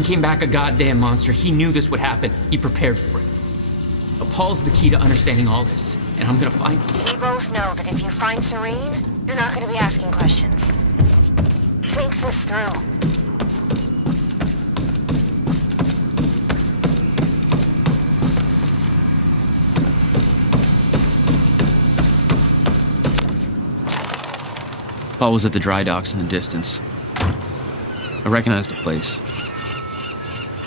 friend came back a goddamn monster. He knew this would happen. He prepared for it. But Paul's the key to understanding all this, and I'm gonna find him. We both know that if you find Serene, you're not gonna be asking questions. Think this through. Paul was at the dry docks in the distance. I recognized the place.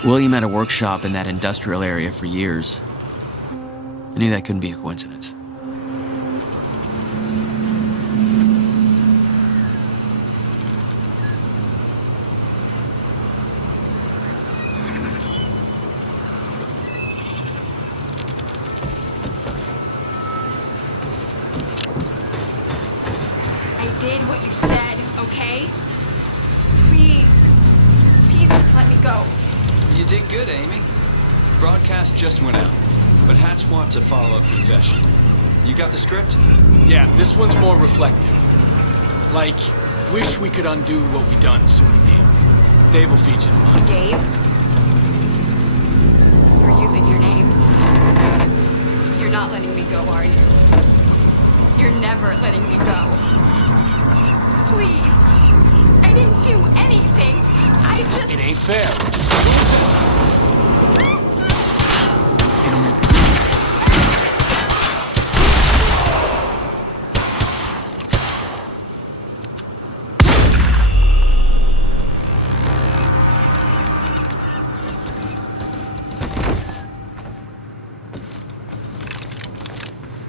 William had a workshop in that industrial area for years. I knew that couldn't be a coincidence. I did what you said, okay? Please. Please just let me go. You did good, Amy. Broadcast just went out, but Hatch wants a follow-up confession. You got the script? Yeah, this one's more reflective. Like, wish we could undo what we done sort of deal. Dave will feed you the lines. Dave? You're using your names. You're not letting me go, are you? You're never letting me go. Please. I didn't do anything. I just... It ain't fair. They don't make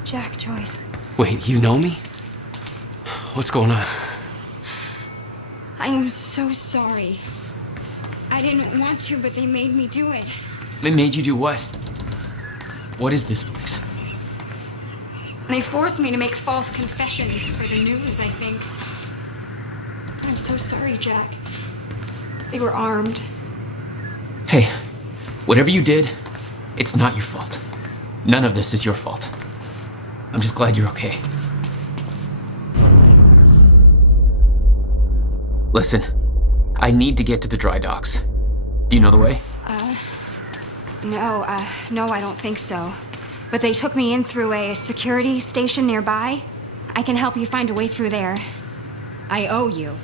Jack, Joyce. Wait, you know me? What's going on? I am so sorry. I didn't want to, but they made me do it. They made you do what? What is this place? They forced me to make false confessions for the news, I think. I'm so sorry, Jack. They were armed. Hey, whatever you did, it's not your fault. None of this is your fault. I'm just glad you're okay. Listen, I need to get to the dry docks. Do you know the way? No, I don't think so. But they took me in through a security station nearby. I can help you find a way through there. I owe you.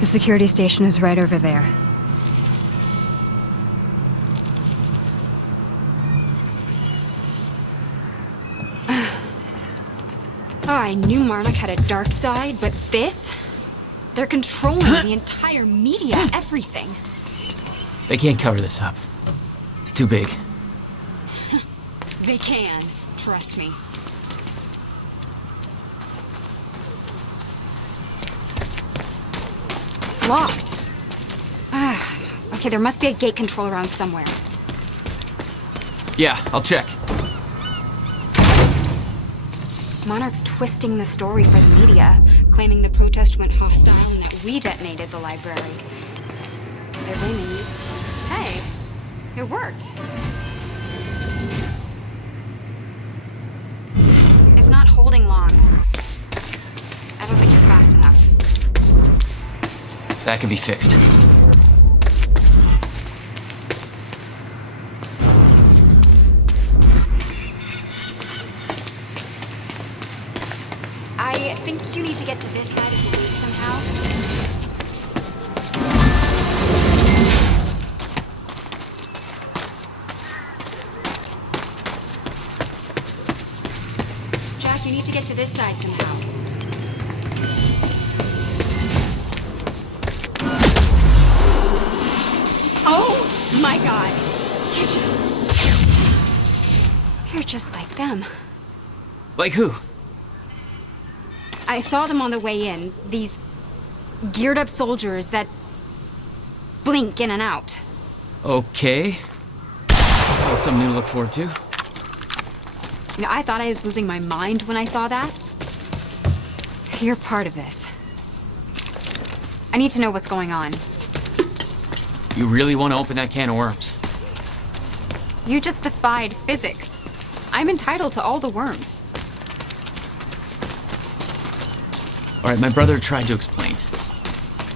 The security station is right over there. Oh, I knew Marnock had a dark side, but this? They're controlling the entire media, everything. They can't cover this up. It's too big. They can, trust me. It's locked. Okay, there must be a gate control around somewhere. Yeah, I'll check. Monarch's twisting the story for the media, claiming the protest went hostile and that we detonated the library. They're blaming you. Hey, it worked. It's not holding long. I don't think you're fast enough. That can be fixed. I think you need to get to this side of the gate somehow. Jack, you need to get to this side somehow. Oh my God! You're just like them. Like who? I saw them on the way in. These geared up soldiers that blink in and out. Okay. Well, something new to look forward to. You know, I thought I was losing my mind when I saw that. You're part of this. I need to know what's going on. You really want to open that can of worms? You just defied physics. I I'm entitled to all the worms. All right, my brother tried to explain.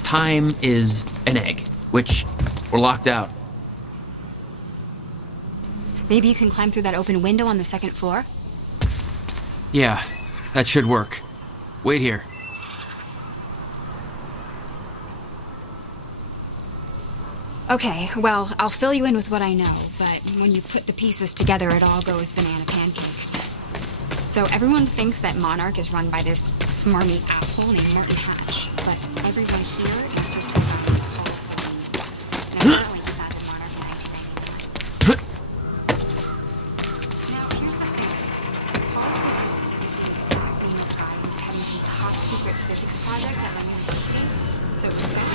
Time is an egg, which we're locked out. Maybe you can climb through that open window on the second floor? Yeah, that should work. Wait here. Okay, well, I'll fill you in with what I know, but when you put the pieces together, it all goes banana pancakes. So everyone thinks that Monarch is run by this smarmy asshole named Martin Hatch, but everyone here answers to a guy named Paul Serene. And apparently he founded Monarch in 1999. Now, here's the thing. Paul Serene is the exact name of guy who's having some top secret physics project at my university, so it's gonna be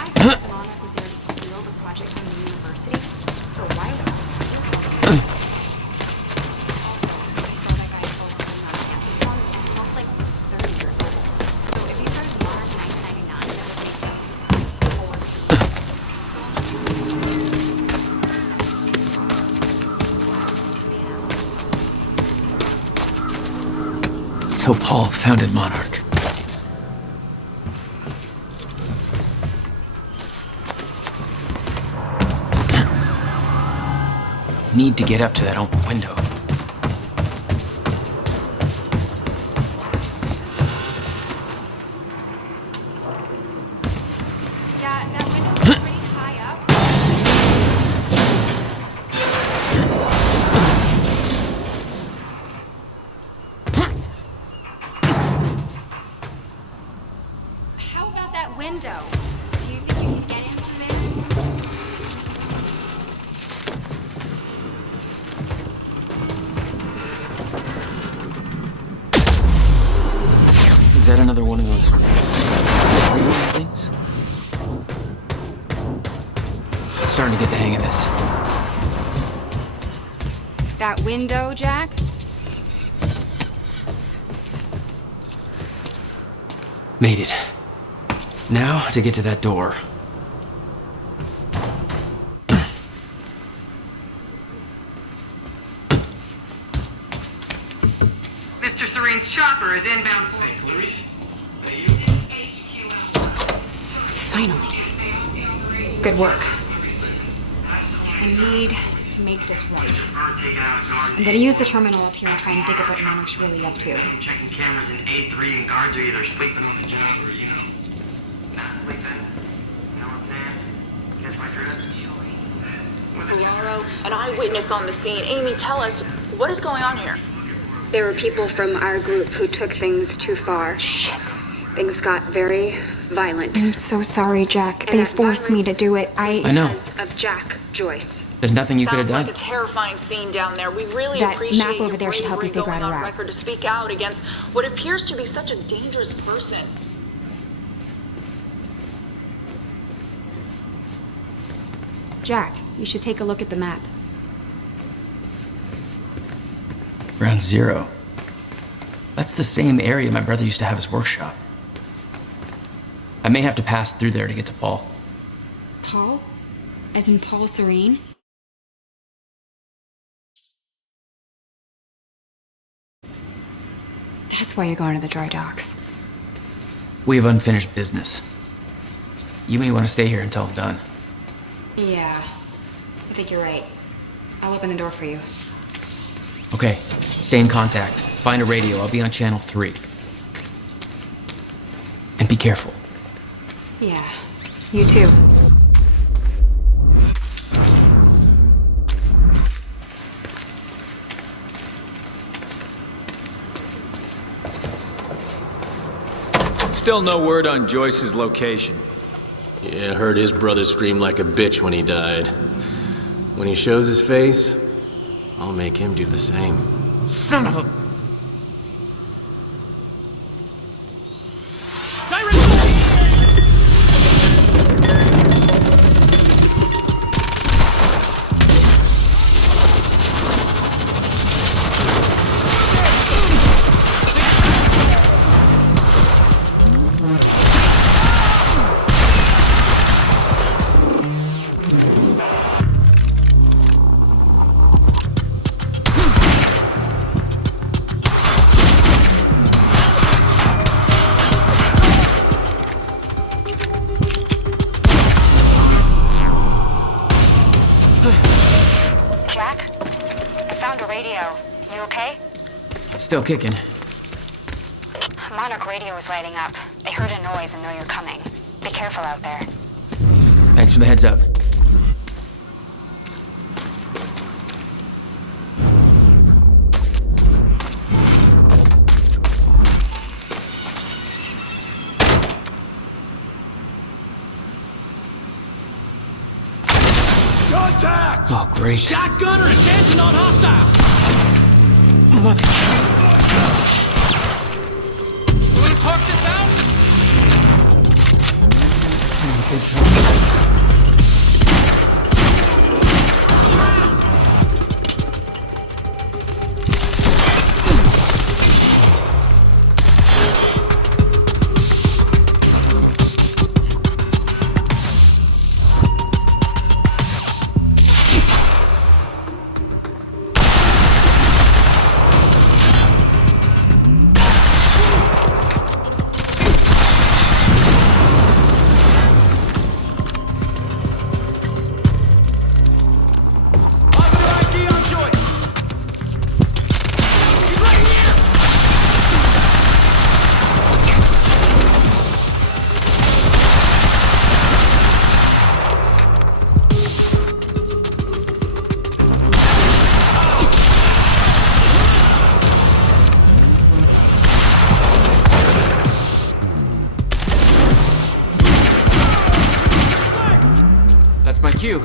I heard that Monarch was there to steal the project from the university. For wireless. Also, I saw that guy Paul Serene on campus once, and he looked like 30 years old. So if he started Monarch in 1999, that would make him 14. So Paul founded Monarch. Need to get up to that open window. Yeah, that window's pretty high up. How about that window? Do you think you can get in through there? Is that another one of those things? Starting to get the hang of this. That window, Jack? Made it. Now to get to that door. Mr. Serene's chopper is inbound for Finally. Good work. I need to make this right. I'm gonna use the terminal up here and try and dig up what Monarch's really up to. checking cameras in A3 and guards are either sleeping on the job or, not sleeping. No repairs. Catch my drift? Lauro, an eyewitness on the scene. Amy, tell us, what is going on here? There were people from our group who took things too far. Shit. Things got very violent. I'm so sorry, Jack. They forced me to do it. I know. Because of Jack Joyce. There's nothing you could have Sounds done. like a terrifying scene down there. We really That appreciate map over your there should help you bravery figure out going a on route. record to speak out against what appears to be such a dangerous person. Jack, you should take a look at the map. Ground Zero. That's the same area my brother used to have his workshop. I may have to pass through there to get to Paul. Paul? As in Paul Serene? That's why you're going to the dry docks. We have unfinished business. You may want to stay here until I'm done. Yeah, I think you're right. I'll open the door for you. Okay, stay in contact. Find a radio. I'll be on channel 3. And be careful. Yeah, you too. Still no word on Joyce's location. Yeah, heard his brother scream like a bitch when he died. When he shows his face, I'll make him do the same. Son of a... found a radio. You okay? Still kicking. Monarch radio is lighting up. I heard a noise and know you're coming. Be careful out there. Thanks for the heads up. Contact! Oh, great. Shotgunner, attention on hostile! Mother... You wanna talk this out? Big trouble. That's my cue.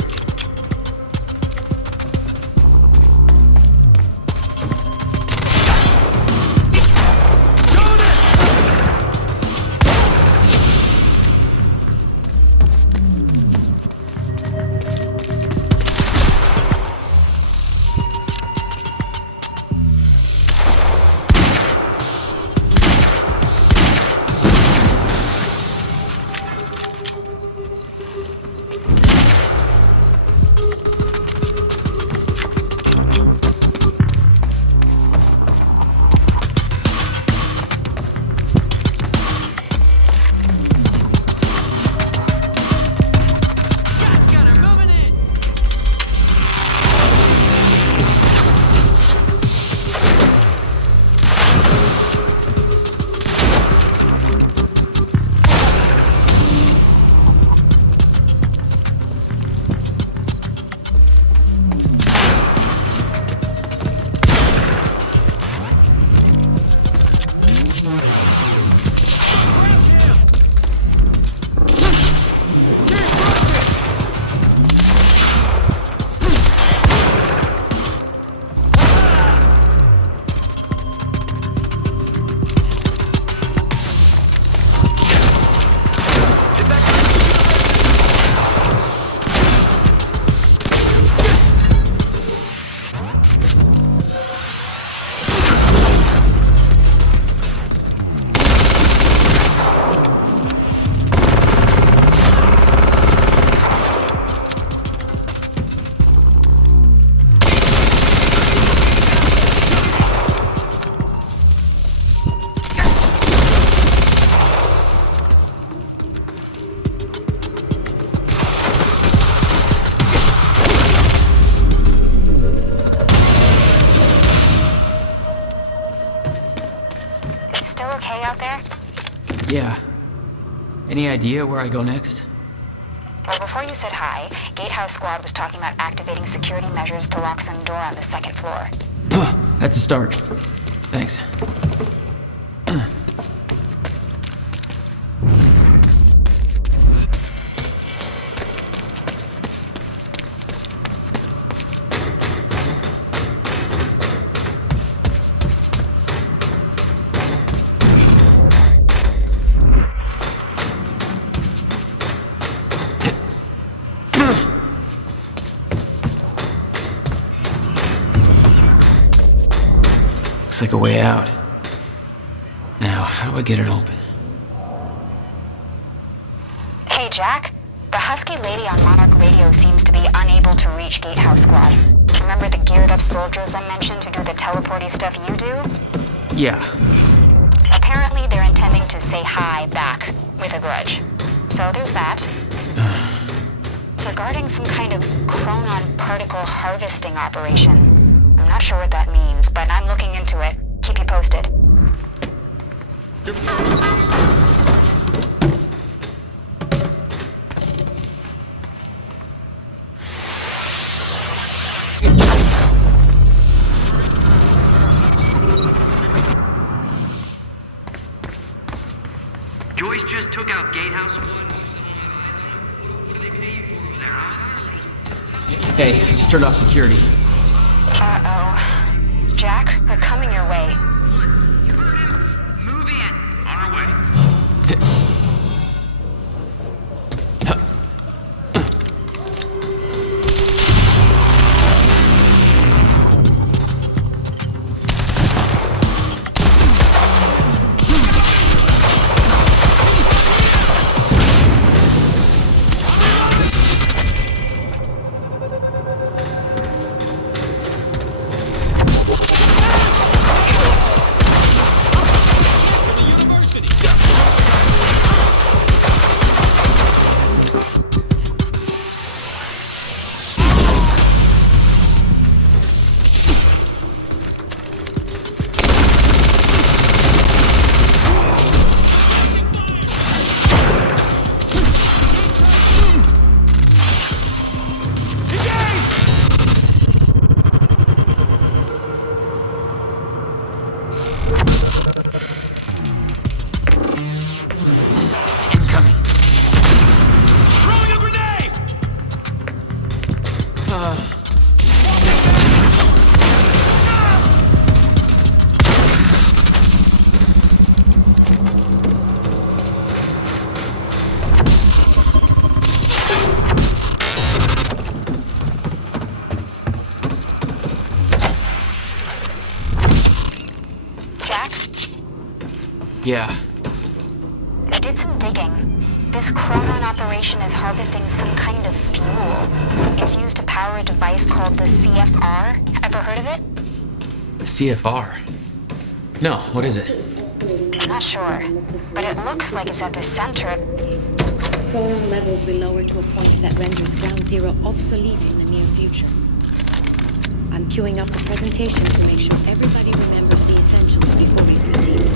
Still okay out there? Yeah. Any idea where I go next? Well, before you said hi, Gatehouse Squad was talking about activating security measures to lock some door on the second floor. That's a start. Thanks. Looks like a way out. Now, how do I get it open? Hey, Jack. The Husky lady on Monarch Radio seems to be unable to reach Gatehouse Squad. Remember the geared-up soldiers I mentioned who do the teleporty stuff you do? Yeah. Apparently, they're intending to say hi back with a grudge. So there's that. Regarding some kind of chronon particle harvesting operation, I'm Not sure what that means, but I'm looking into it. Keep you posted. Joyce just took out Gatehouse. What do they pay you for over there, huh? Hey, just turned off security. Uh-oh. Jack, they're coming your way. You heard him. Move in. On our way. Yeah. I did some digging. This Chronon operation is harvesting some kind of fuel. It's used to power a device called the CFR. Ever heard of it? CFR? No, what is it? I'm not sure, but it looks like it's at the center of... Chronon levels will lower to a point that renders Ground Zero obsolete in the near future. I'm queuing up the presentation to make sure everybody remembers the essentials before we proceed.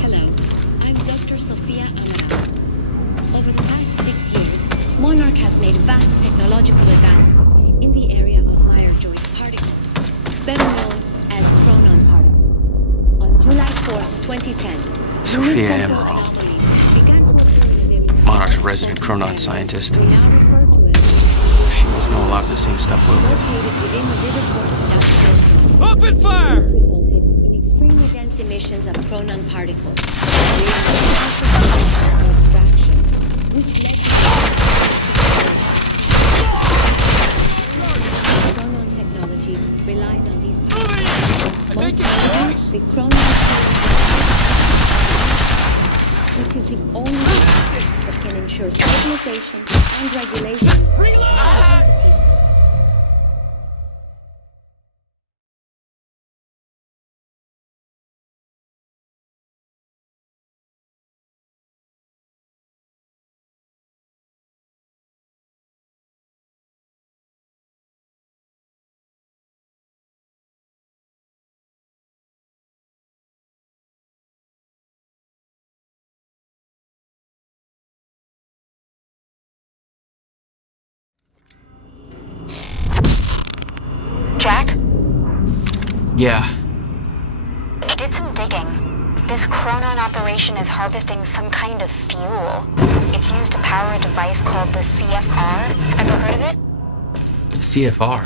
Hello, I'm Dr. Sophia Amaral. Over the past 6 years, Monarch has made vast technological advances in the area of Meyer-Joyce particles, better known as Chronon particles. On July 4th, 2010, Sophia unique Amaral. anomalies began to appear in the very Monarch's resident Chronon scientist. we now refer to as She must know a lot of the same stuff Will did. located within the Riverport industrial zone. Open fire! This resulted in extremely dense emissions of Chronon particles, creating a extraction, which led to Chronon technology relies on these particles. Most notably, the Chronon field, which is the only technology that can ensure stabilization and regulation of entities. Jack? Yeah. I did some digging. This Chronon operation is harvesting some kind of fuel. It's used to power a device called the CFR. Ever heard of it? CFR?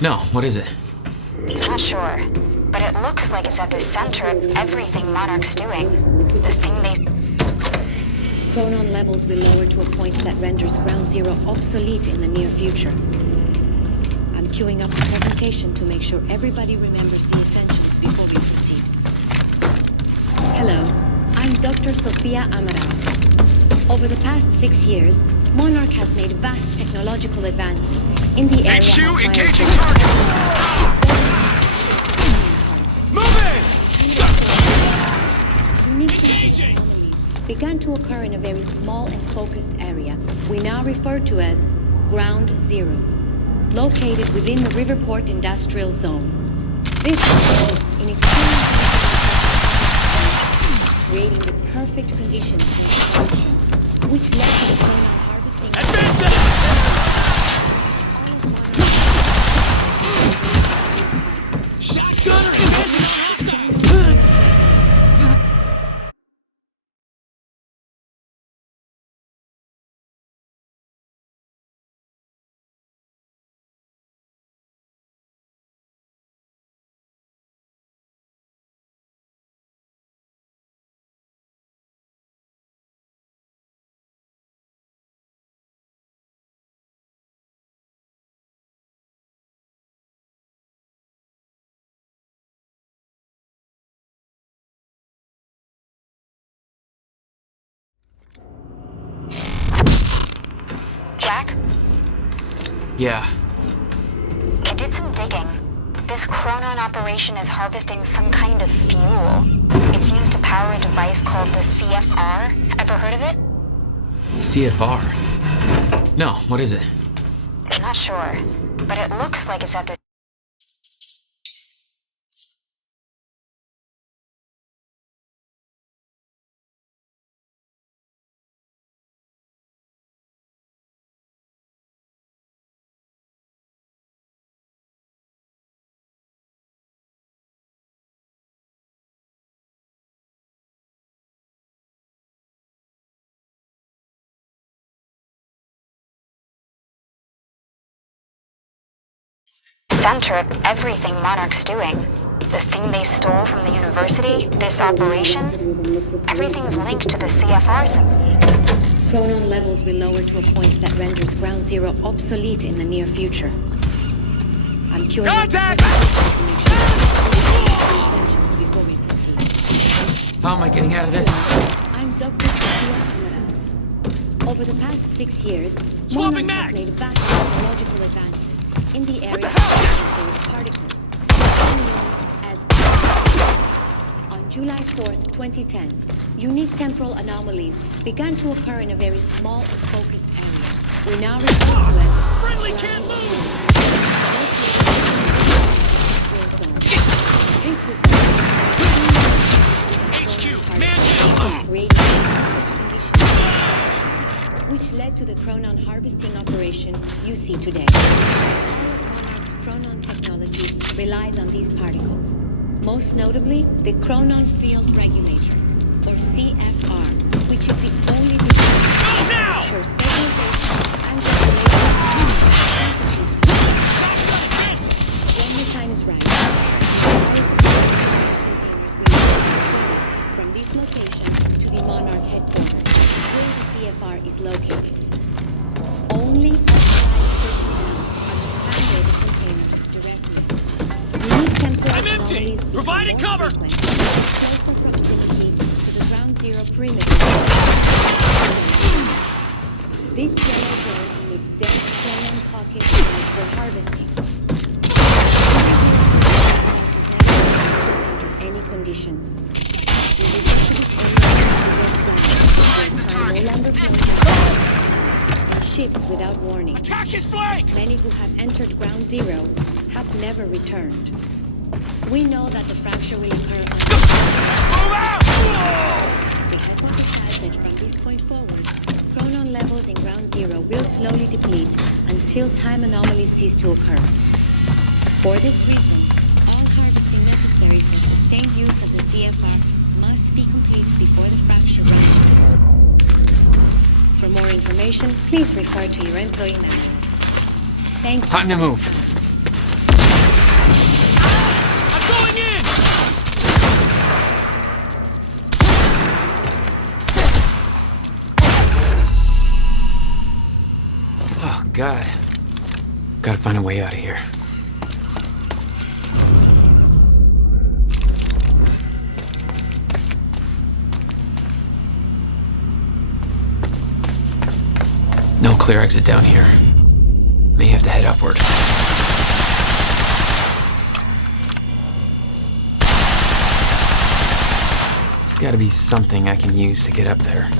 No, what is it? Not sure, but it looks like it's at the center of everything Monarch's doing. The thing they... Chronon levels will lower to a point that renders Ground Zero obsolete in the near future. I'm queuing up the presentation to make sure everybody remembers the essentials before we proceed. Hello, I'm Dr. Sophia Amaral. Over the past 6 years, Monarch has made vast technological advances in the area of engaging Unique chemical anomalies began to occur in a very small and focused area we now refer to as Ground Zero. located within the Riverport Industrial Zone. This resulted in extreme creating the perfect conditions for production, which led to the chronon harvesting. Shotgunner advancing on hostile! Jack? Yeah. I did some digging. This Chronon operation is harvesting some kind of fuel. It's used to power a device called the CFR. Ever heard of it? CFR? No, what is it? I'm not sure, but it looks like it's at the center of everything Monarch's doing. The thing they stole from the university, this operation, everything's linked to the CFR symbol. Chronon levels will lower to a point that renders Ground Zero obsolete in the near future. I'm curing Contact! to make sure that essentials before we proceed. How am I getting out of this? I'm Dr. Sophia Amara. Over the past 6 years, Swapping Monarch has mags! made vast technological advances in the area of dangerous particles, known as particles. On July 4th, 2010, unique temporal anomalies began to occur in a very small and focused area. We now refer to as Friendly can't move! this resulted HQ, man creating conditions of destruction, which led to the Chronon harvesting operation you see today. All of Monarch's Chronon technology relies on these particles. Most notably, the Chronon Field Regulator, or CFR, which is the only device that ensures stabilization and regulation when the time is right. From this location to the Monarch headquarters, where the CFR is located. Only authorized personnel are to handle the containers directly. Unique temporal anomalies Providing cover! closer proximity to the Ground Zero perimeter. This yellow zone emits dense Chronon pockets for harvesting. Under any conditions. Ships without warning. Attack his flank! Many who have entered Ground Zero have never returned. We know that the fracture will occur on Move out! We hypothesize that from this point forward, chronon levels in Ground Zero will slowly deplete until time anomalies cease to occur. For this reason, all harvesting necessary for sustained use of the CFR must be complete before the fracture runs. For more information, please refer to your employee manual. Thank you. Time to move. I'm going in! Oh, God. Gotta find a way out of here. No clear exit down here. May have to head upward. There's gotta be something I can use to get up there.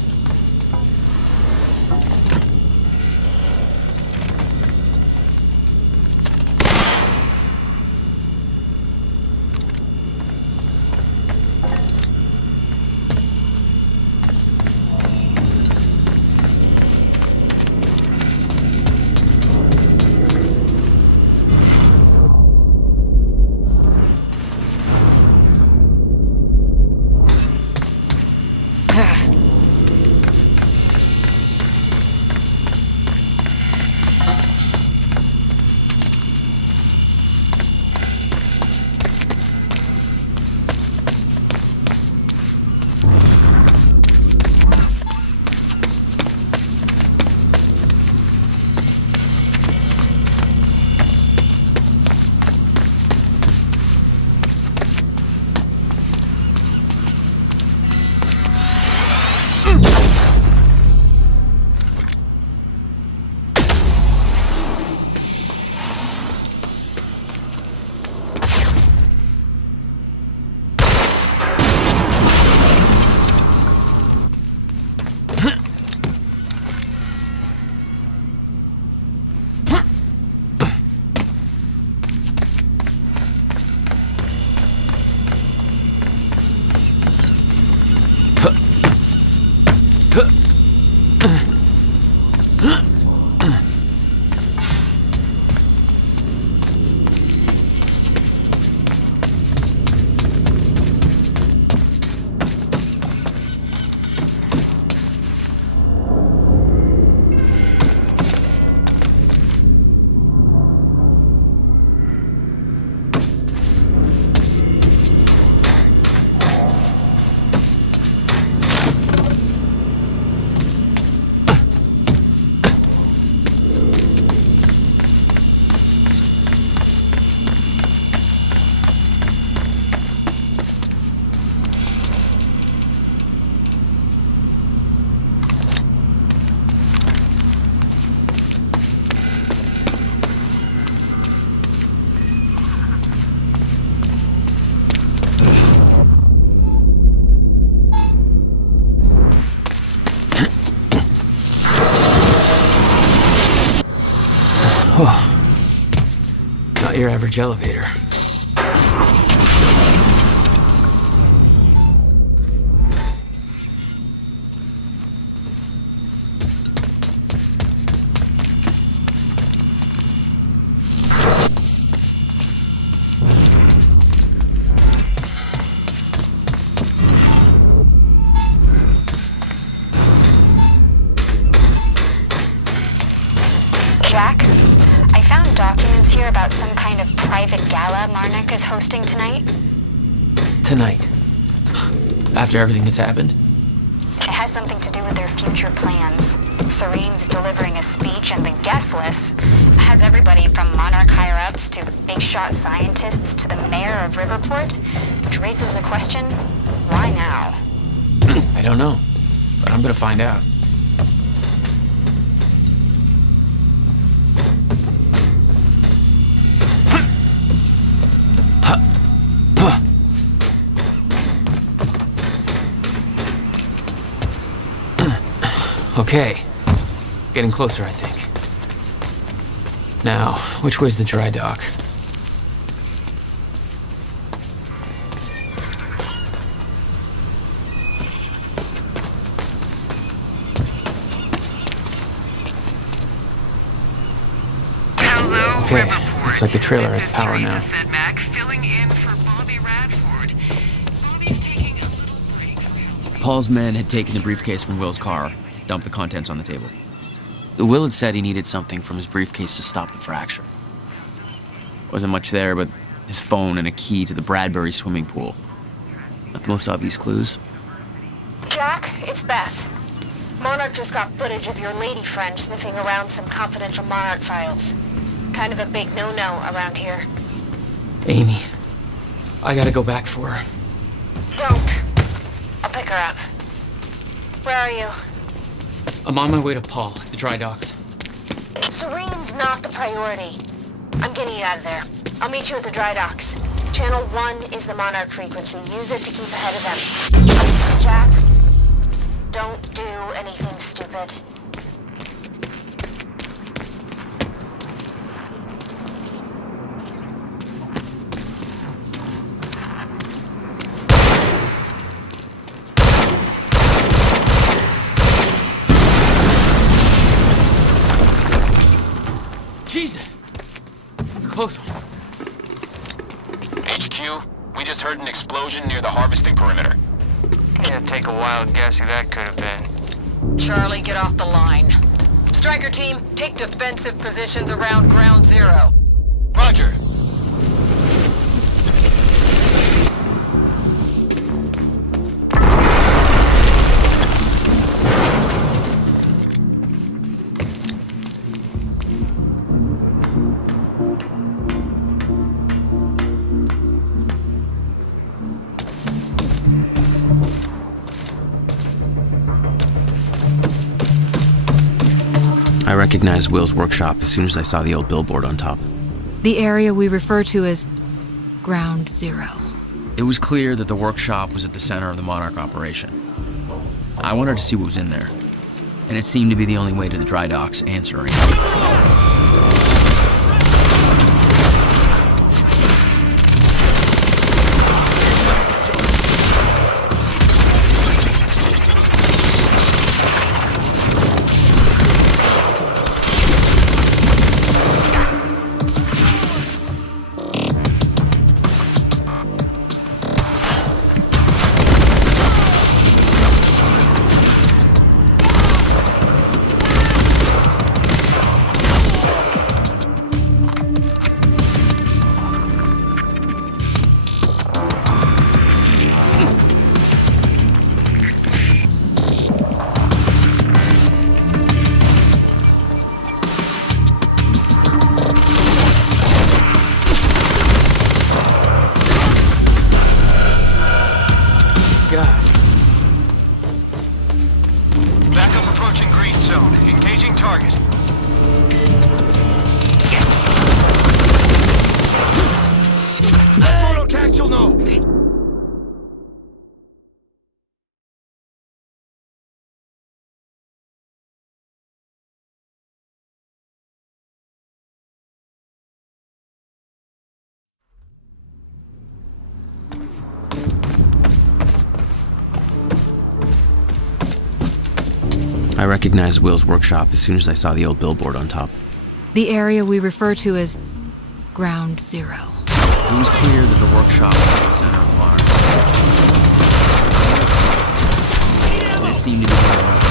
Not your average elevator. Jack, I found documents here about some kind of private gala Marnik is hosting tonight. Tonight. After everything that's happened? It has something to do with their future plans. Serene's delivering a speech, and the guest list has everybody from Monarch higher-ups to big-shot scientists to the mayor of Riverport, which raises the question, why now? I don't know, but I'm gonna find out. Okay. Getting closer, I think. Now, which way's the dry dock? Hello, Okay, Riverport. looks like the trailer This has power is now. Teresa Sedmak filling in for Bobby Radford. Bobby's taking a little break. Paul's men had taken the briefcase from Will's car, dumped the contents on the table. Will had said he needed something from his briefcase to stop the fracture. Wasn't much there but his phone and a key to the Bradbury swimming pool. Not the most obvious clues. Jack, it's Beth. Monarch just got footage of your lady friend sniffing around some confidential Monarch files. Kind of a big no-no around here. Amy. I gotta go back for her. Don't. I'll pick her up. Where are you? I'm on my way to Paul at the dry docks. Serene's not the priority. I'm getting you out of there. I'll meet you at the dry docks. Channel 1 is the Monarch frequency. Use it to keep ahead of them. Jack, don't do anything stupid. Jesus! Close one. HQ, we just heard an explosion near the harvesting perimeter. Yeah, take a wild guess who that could have been. Charlie, get off the line. Striker team, take defensive positions around Ground Zero. Roger. I recognized Will's workshop as soon as I saw the old billboard on top. The area we refer to as Ground Zero. It was clear that the workshop was at the center of the Monarch operation. I wanted to see what was in there, and it seemed to be the only way to the dry docks and Serene. I recognized Will's workshop as soon as I saw the old billboard on top. The area we refer to as Ground Zero. It was clear that the workshop was the center of Mars. And it seemed to be one of the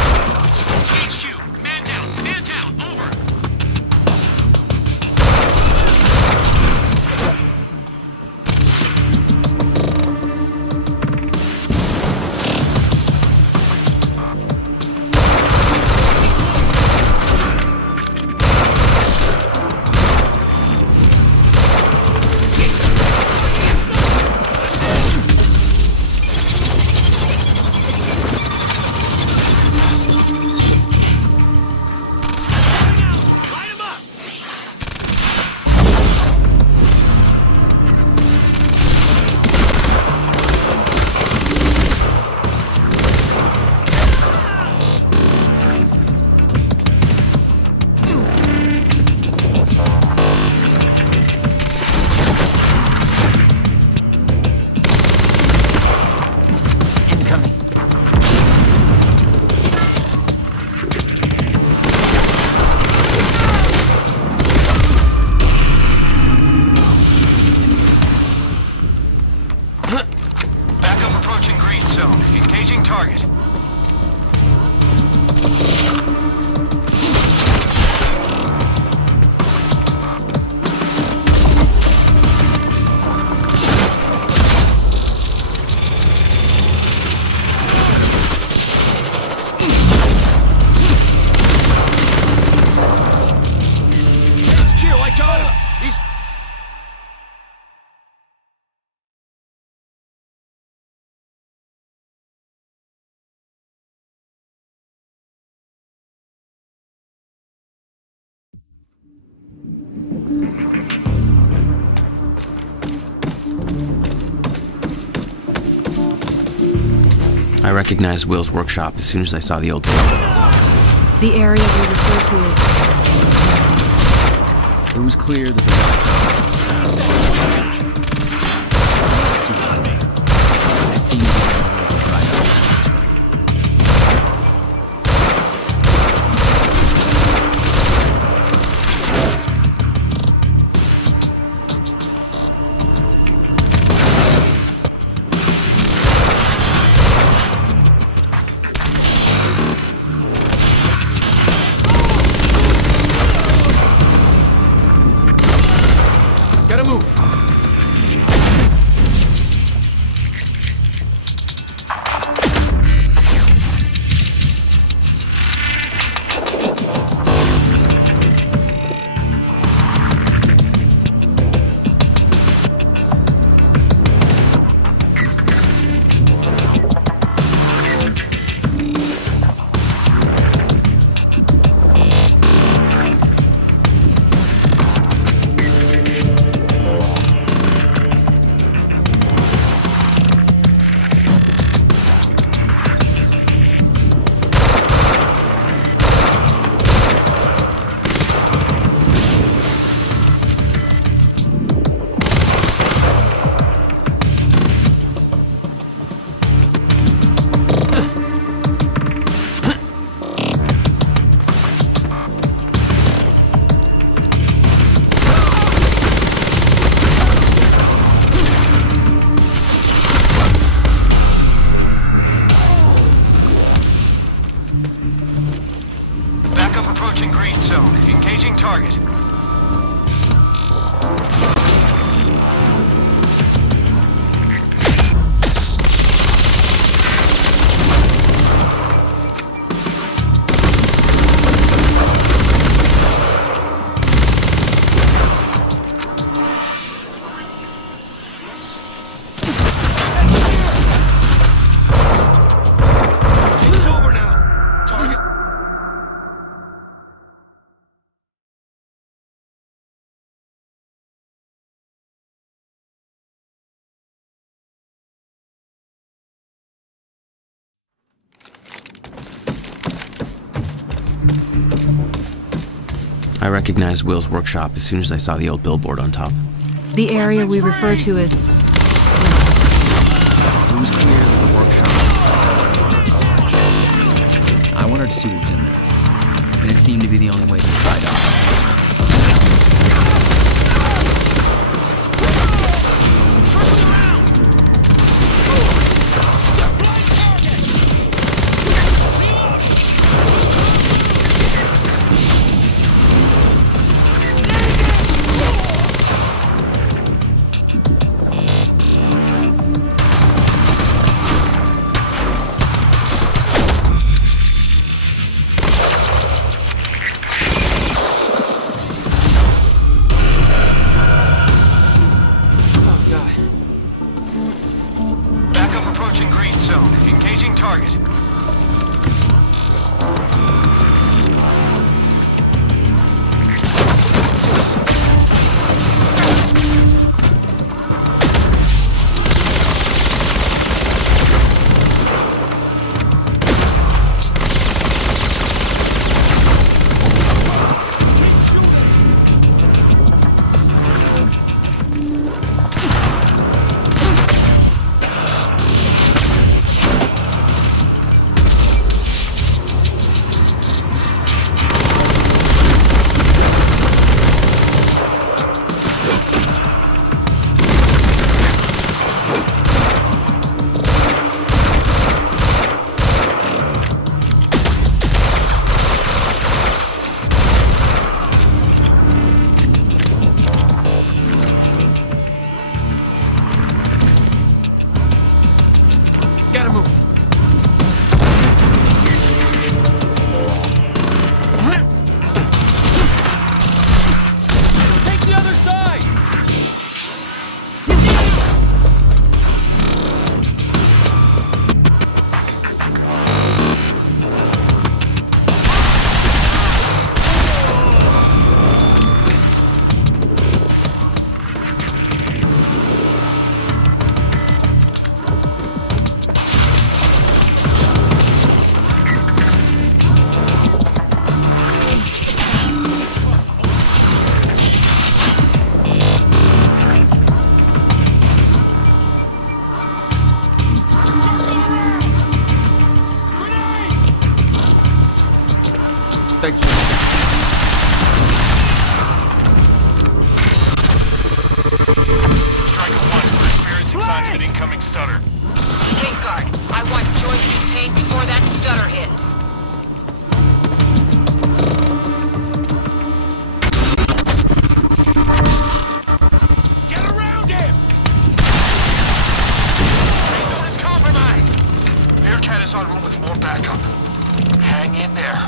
I recognized Will's workshop as soon as I saw the old billboard on top. The area we refer to as... It was clear that the workshop was the center of Mars. It seemed to be one of the dry docks. Gotta move. Approaching green zone. Engaging target. It's over now. Target. I recognized Will's workshop as soon as I saw the old billboard on top. The area we refer to as... It was clear that the workshop was the center of Mars. I wanted to sewers in there. And it seemed to be the only way to the dry dock. Thanks for Striker 1, we're experiencing signs of an incoming stutter. Kingsguard, I want Joyce contained before that stutter hits. Get around him! Signal is compromised! Bearcat is en route with more backup. Hang in there.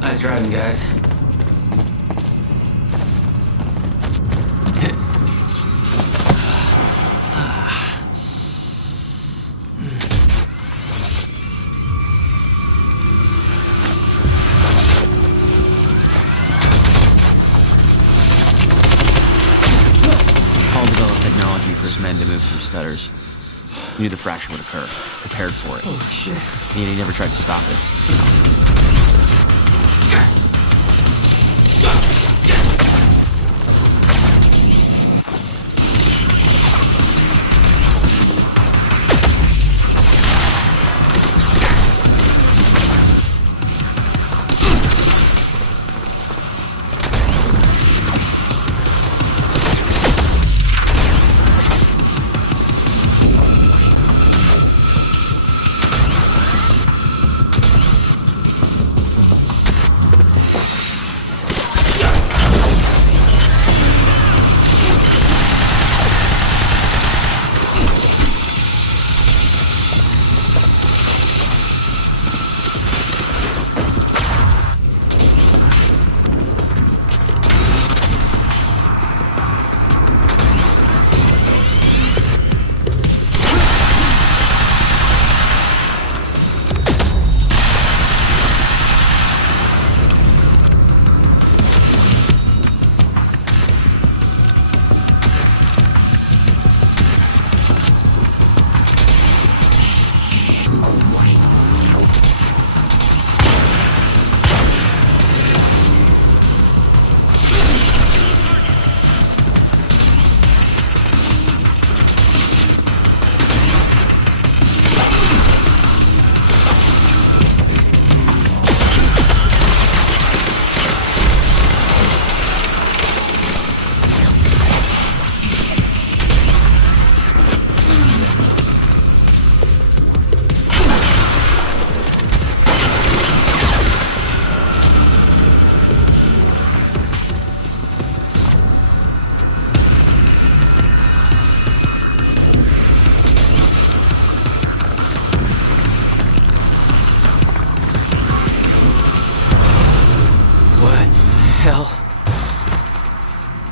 Nice driving, guys. Paul developed technology for his men to move through stutters. He knew the fracture would occur, prepared for it. Oh, shit. And he never tried to stop it.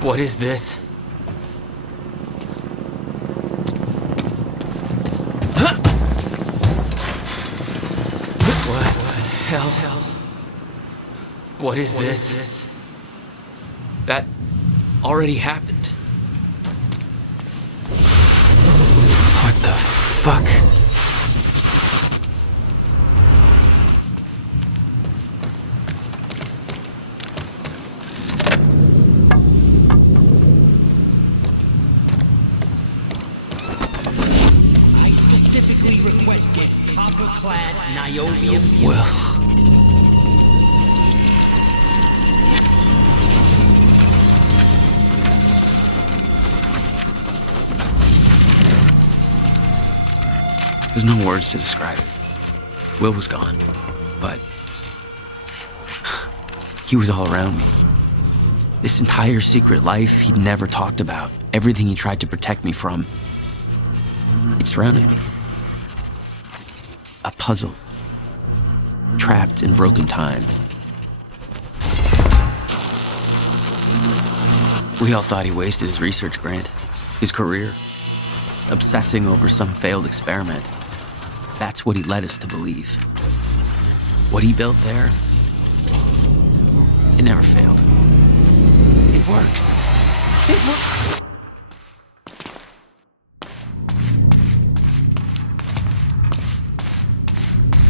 What is this? What hell? What is this? That already happened. What the fuck? I specifically requested copper-clad niobium. Will. There's no words to describe it. Will was gone, but he was all around me. This entire secret life he'd never talked about, everything he tried to protect me from, it surrounded me. A puzzle, trapped in broken time. We all thought he wasted his research grant, his career, obsessing over some failed experiment. That's what he led us to believe. What he built there, it never failed. It works. It works.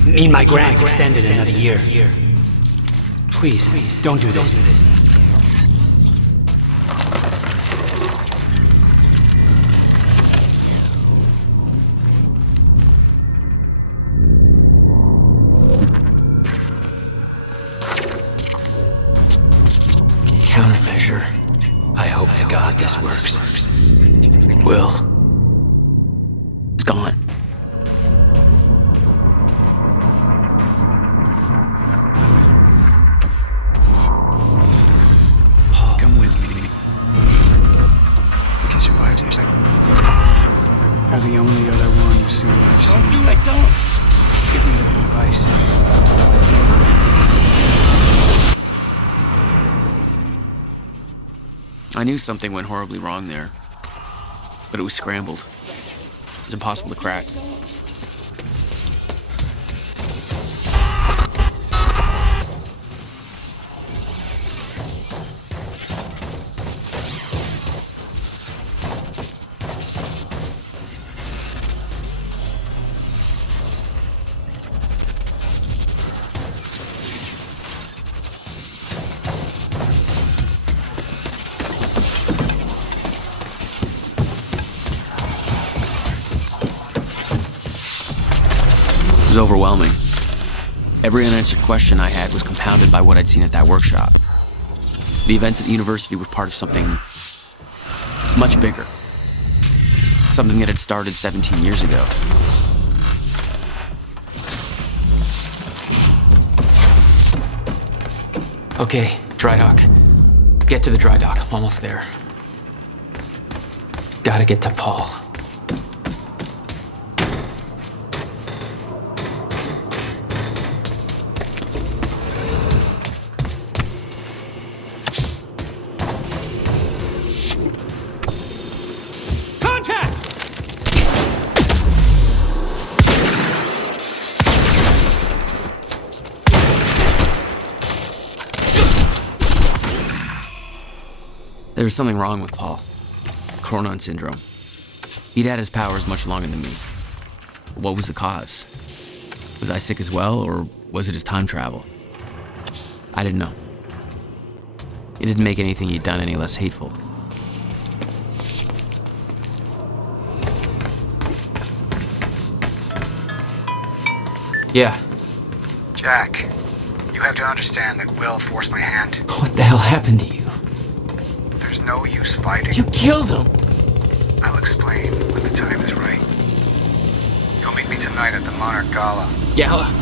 Need my grant extended another year. Please, don't do this. Countermeasure. I hope to God this works. Will. It's gone. Come with me. You can survive this. You're the only other one who's seen what I've seen. Don't do it, don't! Give me the advice. I knew something went horribly wrong there, but it was scrambled. It was impossible to crack. It was overwhelming. Every unanswered question I had was compounded by what I'd seen at that workshop. The events at the university were part of something much bigger. Something that had started 17 years ago. Okay, dry dock. Get to the dry dock. I'm almost there. Gotta get to Paul. There was something wrong with Paul. Chronon syndrome. He'd had his powers much longer than me. What was the cause? Was I sick as well, or was it his time travel? I didn't know. It didn't make anything he'd done any less hateful. Yeah. Jack, you have to understand that Will forced my hand. What the hell happened to you? There's no use fighting. You killed him! I'll explain when the time is right. You'll meet me tonight at the Monarch Gala. Gala?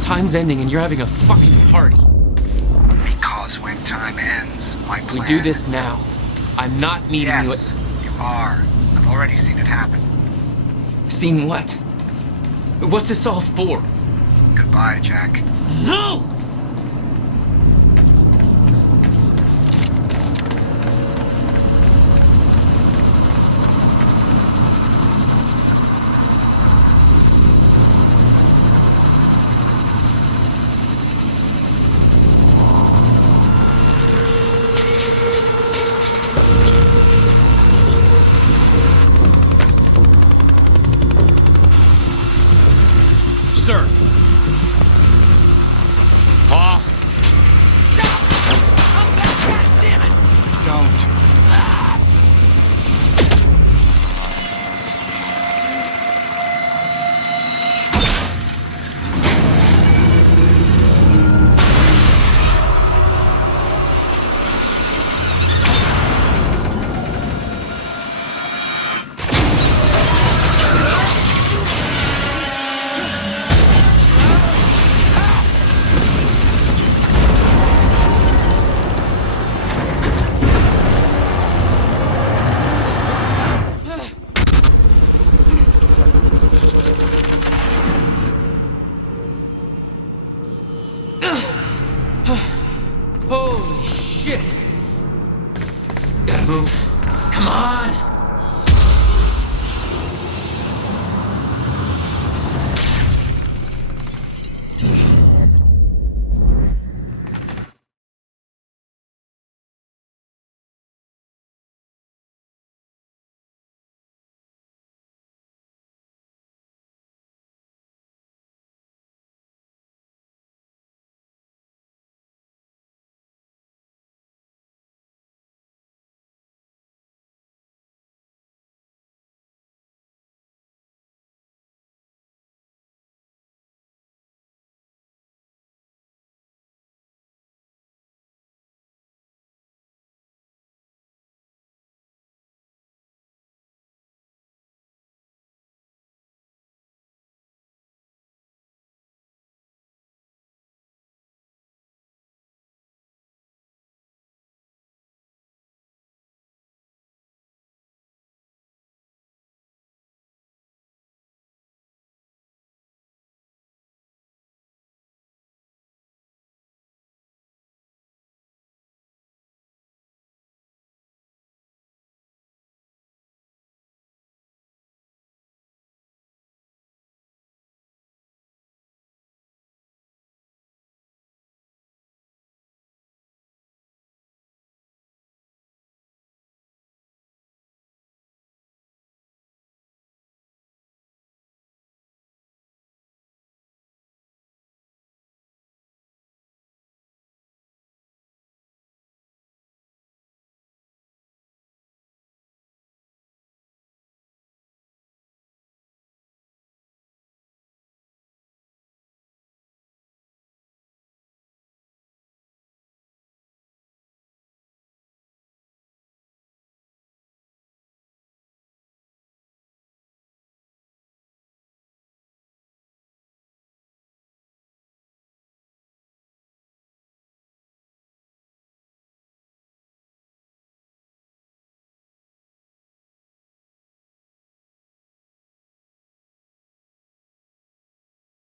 Time's ending and you're having a fucking party. Because when time ends, my plan... We do this now. I'm not meeting you at... Yes, you are. I've already seen it happen. Seen what? What's this all for? Goodbye, Jack. No! sir.